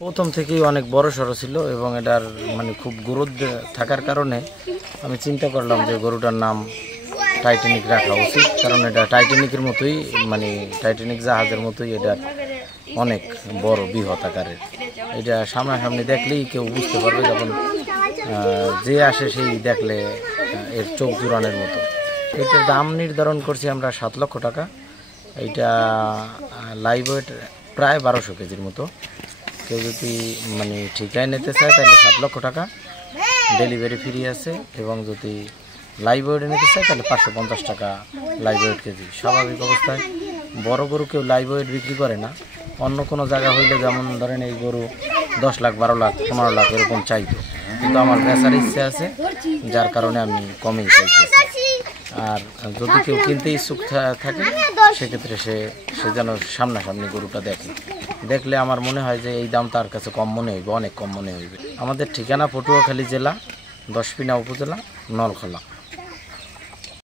প্রথম থেকেই অনেক বড় সড়ো ছিল এবং এটার মানে খুব গুরুত্ব থাকার কারণে আমি চিন্তা করলাম যে গরুটার নাম টাইটানিক রাখা উচিত, কারণ এটা টাইটানিকের মতোই, মানে টাইটানিক জাহাজের মতোই এটা অনেক বড় বৃহৎ আকারের। এটা সামনাসামনি দেখলেই কেউ বুঝতে পারবে, যখন যে আসে সেই দেখলে এর চোখ জুড়ানোর মতো। এটার দাম নির্ধারণ করছি আমরা 7 লক্ষ টাকা। এইটা লাইভ ওয়েট প্রায় 1200 কেজির মতো। কেউ যদি মানে ঠিকায় নিতে চায় তাহলে 7 লক্ষ টাকা, ডেলিভারি ফ্রি আছে। এবং যদি লাইভ ওয়েটে নিতে চায় তাহলে 550 টাকা লাইভ ওয়েট কেজি। স্বাভাবিক অবস্থায় বড় গরু কেউ লাইভ ওয়েট বিক্রি করে না। অন্য কোনো জায়গা হইলে যেমন ধরেন এই গরু 10 লাখ, 12 লাখ, 15 লাখ এরকম চাইতো, কিন্তু আমার বেচার ইচ্ছে আছে, যার কারণে আমি কমেই চাইতেছি। আর যদি কেউ কিনতে ইচ্ছুক থাকে সেক্ষেত্রে সে যেন সামনাসামনি গরুটা দেখলে আমার মনে হয় যে এই দাম তার কাছে কম মনে হইবে, অনেক কম মনে হইবে। আমাদের ঠিকানা পটুয়াখালী জেলা, দশপিনা উপজেলা, নলখোলা।